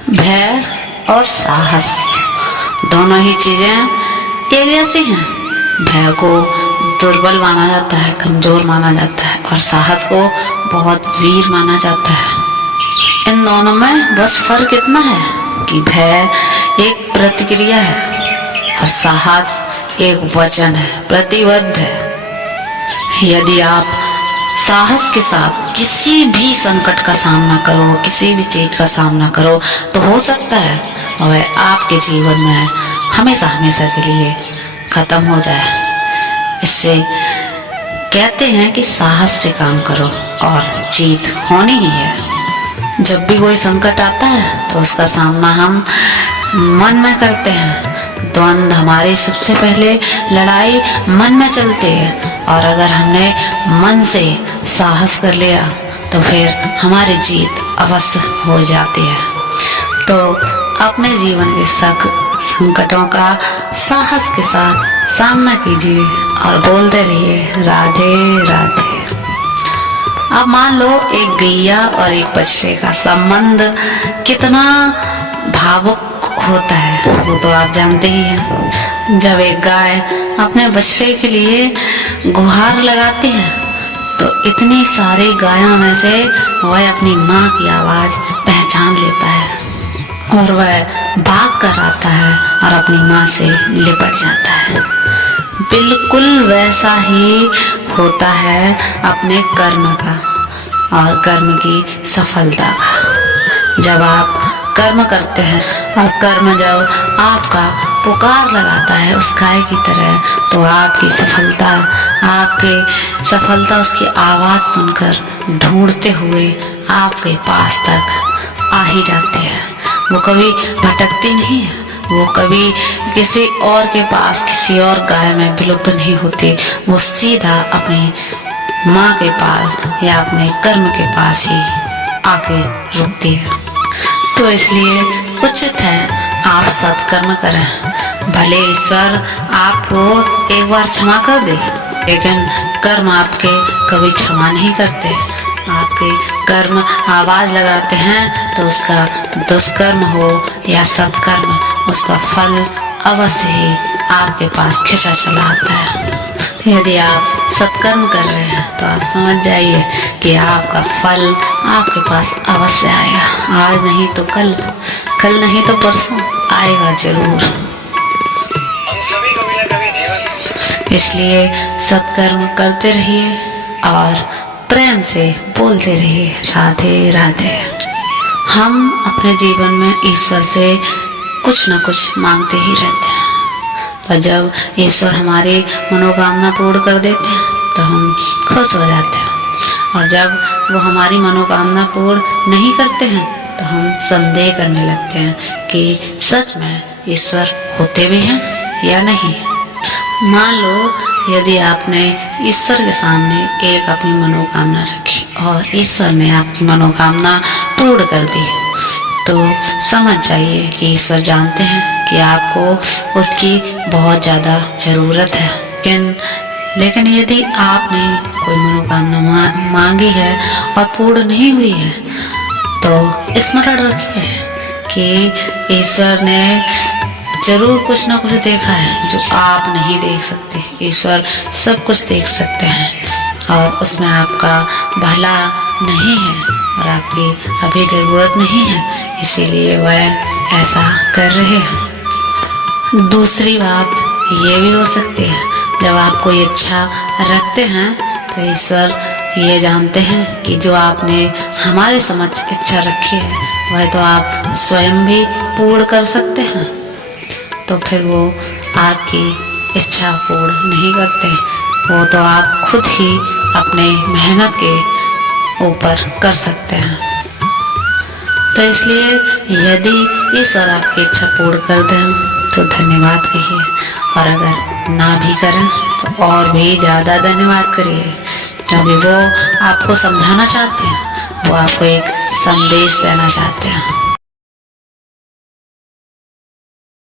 भय और साहस दोनों ही चीजें एक जैसी हैं। भय को दुर्बल माना जाता है, कमजोर माना जाता है, और साहस को बहुत वीर माना जाता है। इन दोनों में बस फर्क इतना है कि भय एक प्रतिक्रिया है और साहस एक वचन है, प्रतिबद्ध है। यदि आप साहस के साथ किसी भी संकट का सामना करो, किसी भी चीज का सामना करो, तो हो सकता है वह आपके जीवन में हमेशा हमेशा के लिए खत्म हो जाए। इससे कहते हैं कि साहस से काम करो और जीत होनी ही है। जब भी कोई संकट आता है तो उसका सामना हम मन में करते हैं। द्वंद्व हमारी सबसे पहले लड़ाई मन में चलती है, और अगर हमने मन से साहस कर लिया तो फिर हमारी जीत अवश्य हो जाती है। तो अपने जीवन के संकटों का साहस के साथ सामना कीजिए और बोलते रहिए राधे राधे। अब मान लो एक गैया और एक बछड़े का संबंध कितना भावुक होता है, वो तो आप जानते ही हैं। जब एक गाय अपने बछड़े के लिए गुहार लगाती है तो इतनी सारी गायों में से वह अपनी माँ की आवाज पहचान लेता है और वह भाग कर आता है और अपनी माँ से लिपट जाता है। बिल्कुल वैसा ही होता है अपने कर्म का और कर्म की सफलता का। जब आप कर्म करते हैं और कर्म जब आपका पुकार लगाता है उस गाय की तरह, तो आपकी सफलता उसकी आवाज सुनकर ढूंढते हुए आपके पास तक आ ही जाती है। वो कभी भटकती नहीं है, वो कभी किसी और के पास, किसी और गाय में विलुप्त नहीं होती। वो सीधा अपनी माँ के पास या अपने कर्म के पास ही आके रुकती है। तो इसलिए उचित है आप सत्कर्म करें। भले ईश्वर आपको एक बार क्षमा कर दे, लेकिन कर्म आपके कभी क्षमा नहीं करते। आपके कर्म आवाज लगाते हैं तो उसका दुष्कर्म हो या सत्कर्म, उसका फल अवश्य ही आपके पास खिंचा चला आता है। यदि आप सत्कर्म कर रहे हैं तो आप समझ जाइए कि आपका फल आपके पास अवश्य आएगा। आज नहीं तो कल, कल नहीं तो परसों आएगा जरूर। इसलिए सत्कर्म करते रहिए और प्रेम से बोलते रहिए राधे राधे। हम अपने जीवन में ईश्वर से कुछ न कुछ मांगते ही रहते हैं, पर जब ईश्वर हमारी मनोकामना पूर्ण कर देते हैं तो हम खुश हो जाते हैं, और जब वो हमारी मनोकामना पूर्ण नहीं करते हैं तो हम संदेह करने लगते हैं कि सच में ईश्वर होते भी हैं या नहीं। मान लो यदि आपने ईश्वर के सामने एक अपनी मनोकामना रखी और ईश्वर ने आपकी मनोकामना पूर्ण कर दी, तो समझ जाइए कि ईश्वर जानते हैं कि आपको उसकी बहुत ज़्यादा ज़रूरत है। लेकिन यदि आपने कोई मनोकामना मांगी है और पूर्ण नहीं हुई है, तो स्मरण रखिए कि ईश्वर ने जरूर कुछ न कुछ देखा है जो आप नहीं देख सकते। ईश्वर सब कुछ देख सकते हैं और उसमें आपका भला नहीं है और आपकी अभी ज़रूरत नहीं है, इसीलिए वह ऐसा कर रहे हैं। दूसरी बात ये भी हो सकती है, जब आप कोई इच्छा रखते हैं तो ईश्वर ये जानते हैं कि जो आपने हमारे समक्ष इच्छा रखी है वह तो आप स्वयं भी पूर्ण कर सकते हैं, तो फिर वो आपकी इच्छा पूर्ण नहीं करते। वो तो आप खुद ही अपने मेहनत के ऊपर कर सकते हैं। तो इसलिए यदि ईश्वर आपकी इच्छा पूर्ण कर दें तो धन्यवाद कहिए, और अगर ना भी करें तो और भी ज़्यादा धन्यवाद करिए, क्योंकि वो आपको समझाना चाहते हैं, वो आपको एक संदेश देना चाहते हैं।